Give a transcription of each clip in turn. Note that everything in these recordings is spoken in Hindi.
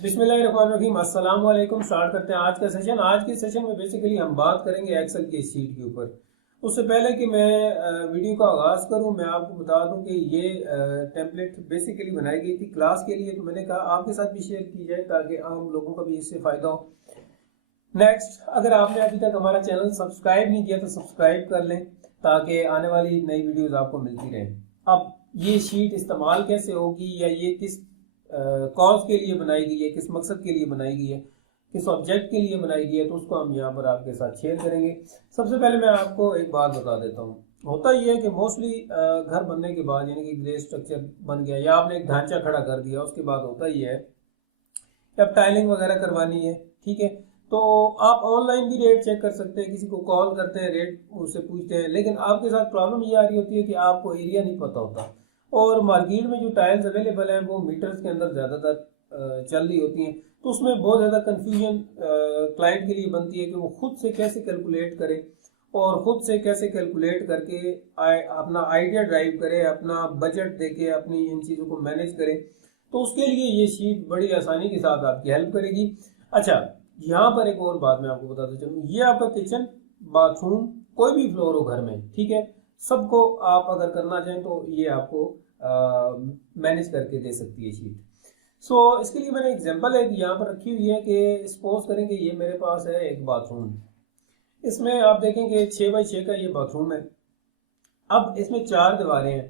बिस्मिल्लाहिर्रहमानिर्रहीम। अस्सलाम वालेकुम। स्टार्ट करते हैं आज का सेशन। आज के सेशन में बेसिकली हम बात करेंगे एक्सेल की शीट के ऊपर। उससे पहले कि मैं वीडियो का आगाज़ करूं, मैं आपको बता दूं कि ये टेम्पलेट बेसिकली बनाई गई थी क्लास के लिए, तो मैंने कहा आपके साथ भी शेयर की जाए ताकि आम लोगों का भी इससे फ़ायदा हो। नेक्स्ट, अगर आपने अभी तक हमारा चैनल सब्सक्राइब नहीं किया तो सब्सक्राइब कर लें ताकि आने वाली नई वीडियोज़ आपको मिलती रहें। अब ये शीट इस्तेमाल कैसे होगी या ये किस कॉज के लिए बनाई गई है, किस मकसद के लिए बनाई गई है, किस ऑब्जेक्ट के लिए बनाई गई है, तो उसको हम यहाँ पर आपके साथ शेयर करेंगे। सबसे पहले मैं आपको एक बात बता देता हूँ। होता ही है कि मोस्टली घर बनने के बाद, यानी कि ग्रे स्ट्रक्चर बन गया या आपने एक ढांचा खड़ा कर दिया, उसके बाद होता ही है कि अब टाइलिंग वगैरह करवानी है। ठीक है, तो आप ऑनलाइन भी रेट चेक कर सकते हैं, किसी को कॉल करते हैं, रेट उससे पूछते हैं, लेकिन आपके साथ प्रॉब्लम ये आ रही होती है कि आपको एरिया नहीं पता होता और मार्केट में जो टाइल्स अवेलेबल हैं वो मीटर्स के अंदर ज़्यादातर चल रही होती हैं, तो उसमें बहुत ज़्यादा कन्फ्यूजन क्लाइंट के लिए बनती है कि वो खुद से कैसे कैलकुलेट करे और खुद से कैसे कैलकुलेट करके अपना आइडिया ड्राइव करे, अपना बजट देके अपनी इन चीज़ों को मैनेज करे। तो उसके लिए ये शीट बड़ी आसानी के साथ आपकी हेल्प करेगी। अच्छा, यहाँ पर एक और बात मैं आपको बताता चलूँ, ये आपका किचन, बाथरूम, कोई भी फ्लोर हो घर में, ठीक है, सबको आप अगर करना चाहें तो ये आपको मैनेज करके दे सकती है शीट। इसके लिए मैंने एग्जांपल एक यहाँ पर रखी हुई है कि सपोज करें कि ये मेरे पास है एक बाथरूम। इसमें आप देखेंगे 6x6 का ये बाथरूम है। अब इसमें 4 दीवारें हैं,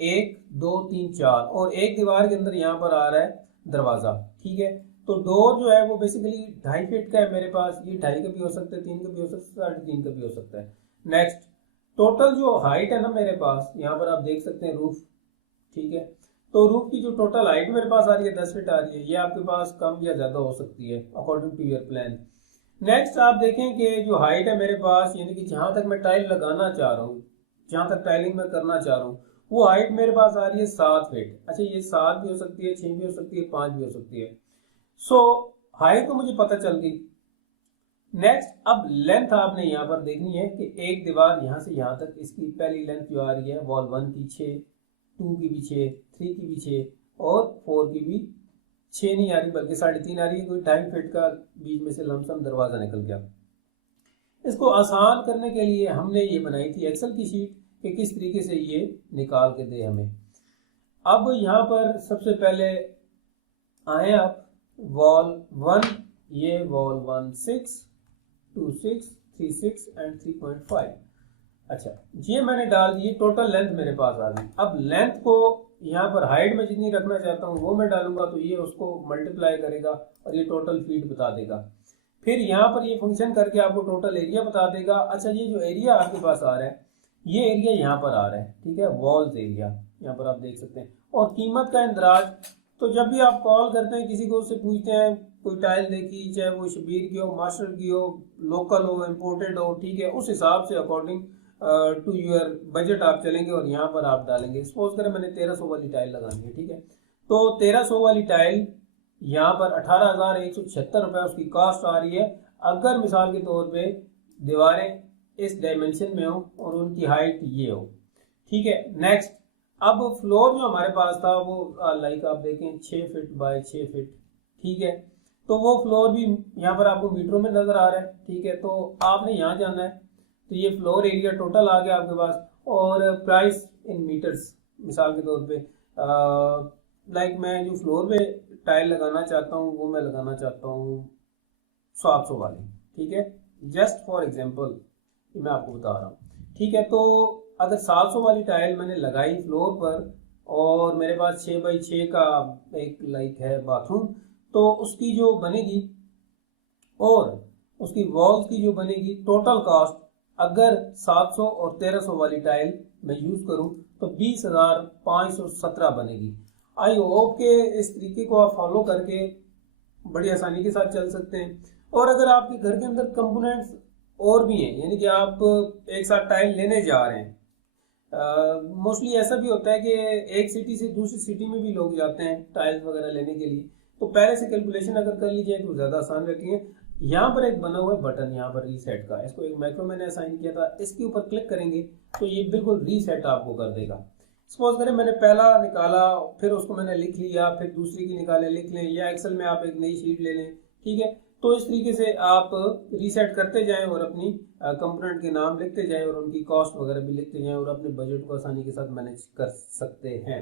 1 2 3 4, और एक दीवार के अंदर यहाँ पर आ रहा है दरवाजा। ठीक है, तो डोर जो है वो बेसिकली 2.5 फीट का है मेरे पास। ये 2.5 का भी हो सकता है, 3 का भी हो सकता है, 3.5 का भी हो सकता है। नेक्स्ट, टोटल जो हाइट है ना मेरे पास, यहाँ पर आप देख सकते हैं रूफ। ठीक है, तो रूफ की जो टोटल हाइट मेरे पास आ रही है 10 फीट आ रही है। ये आपके पास कम या ज्यादा हो सकती है according to your plan. Next, आप देखें कि जो हाइट है मेरे पास, यानी कि जहां तक मैं टाइल लगाना चाह रहा हूँ, जहां तक टाइलिंग में करना चाह रहा हूँ, वो हाइट मेरे पास आ रही है 7 फीट। अच्छा, ये 7 भी हो सकती है, 6 भी हो सकती है, 5 भी हो सकती है। हाइट तो मुझे पता चल गई। नेक्स्ट, अब लेंथ आपने यहाँ पर देखनी है कि एक दीवार यहाँ से यहाँ तक, इसकी पहली लेंथ जो आ रही है वॉल 1 की 6, 2 की भी 6, 3 की भी 6 और 4 की भी 6 नहीं आ रही बल्कि 3.5 आ रही है। कोई 2.5 फीट का बीच में से लमसम दरवाजा निकल गया। इसको आसान करने के लिए हमने ये बनाई थी एक्सेल की शीट कि किस तरीके से ये निकाल के दे हमें। अब यहाँ पर सबसे पहले आए आप वॉल 1, ये वॉल 1 6 2 6 3 6 एंड 3.5। अच्छा, ये मैंने डाल दी, टोटल लेंथ मेरे पास आ गई। अब लेंथ को यहाँ पर हाइट में जितनी रखना चाहता हूँ वो मैं डालूंगा, तो ये उसको मल्टीप्लाई करेगा और ये टोटल फीट बता देगा। फिर यहाँ पर ये फंक्शन करके आपको टोटल एरिया बता देगा। अच्छा, ये जो एरिया आपके पास आ रहा है, ये एरिया यहाँ पर आ रहा है, ठीक है, वॉल्स एरिया यहाँ पर आप देख सकते हैं। और कीमत का इंदराज, तो जब भी आप कॉल करते हैं किसी को, उससे पूछते हैं कोई टाइल देखी, चाहे वो शबीर की हो, मास्टर की हो, लोकल हो, इम्पोर्टेड हो, ठीक है, उस हिसाब से अकॉर्डिंग टू योर बजट आप चलेंगे और यहाँ पर आप डालेंगे। सपोज करें मैंने 1300 वाली टाइल लगानी है, ठीक है, तो 1300 वाली टाइल यहाँ पर 18,176 रुपये उसकी कॉस्ट आ रही है, अगर मिसाल के तौर पे दीवारें इस डायमेंशन में हो और उनकी हाइट ये हो। ठीक है, नेक्स्ट, अब फ्लोर जो हमारे पास था वो लाइक आप देखें 6 फीट बाय 6 फीट। ठीक है, तो वो फ्लोर भी यहाँ पर आपको मीटरों में नजर आ रहा है। ठीक है, तो आपने यहाँ जाना है, तो ये फ्लोर एरिया टोटल आ गया आपके पास, और प्राइस इन मीटर्स। मिसाल के तौर पे लाइक मैं जो फ्लोर पे टाइल लगाना चाहता हूँ वो मैं लगाना चाहता हूँ 700 वाली। ठीक है, जस्ट फॉर एग्जांपल मैं आपको बता रहा हूँ। ठीक है, तो अगर 700 वाली टाइल मैंने लगाई फ्लोर पर और मेरे पास 6x6 का एक लाइक है बाथरूम, तो उसकी जो बनेगी और उसकी वॉल्स की जो बनेगी टोटल कॉस्ट, अगर 700 और 1300 वाली टाइल मैं यूज करूं तो 20,517 बनेगी। आई होप के इस तरीके को आप फॉलो करके बड़ी आसानी के साथ चल सकते हैं। और अगर आपके घर के अंदर कंपोनेंट्स और भी हैं, यानी कि आप एक साथ टाइल लेने जा रहे हैं, मोस्टली ऐसा भी होता है कि एक सिटी से दूसरी सिटी में भी लोग जाते हैं टाइल्स वगैरह लेने के लिए, तो पहले से कैलकुलेशन अगर कर ली जाए तो ज़्यादा आसान रहती है। यहाँ पर एक बना हुआ है बटन यहाँ पर रीसेट का, इसको एक मैक्रो मैंने असाइन किया था, इसके ऊपर क्लिक करेंगे तो ये बिल्कुल रीसेट आपको कर देगा। सपोज करें मैंने पहला निकाला, फिर उसको मैंने लिख लिया, फिर दूसरी की निकाले लिख लें, या एक्सेल में आप एक नई शीट ले लें, ठीक है। तो इस तरीके से आप रीसेट करते जाएं और अपनी कंपोनेंट के नाम लिखते जाएं और उनकी कॉस्ट वगैरह भी लिखते जाएं और अपने बजट को आसानी के साथ मैनेज कर सकते हैं।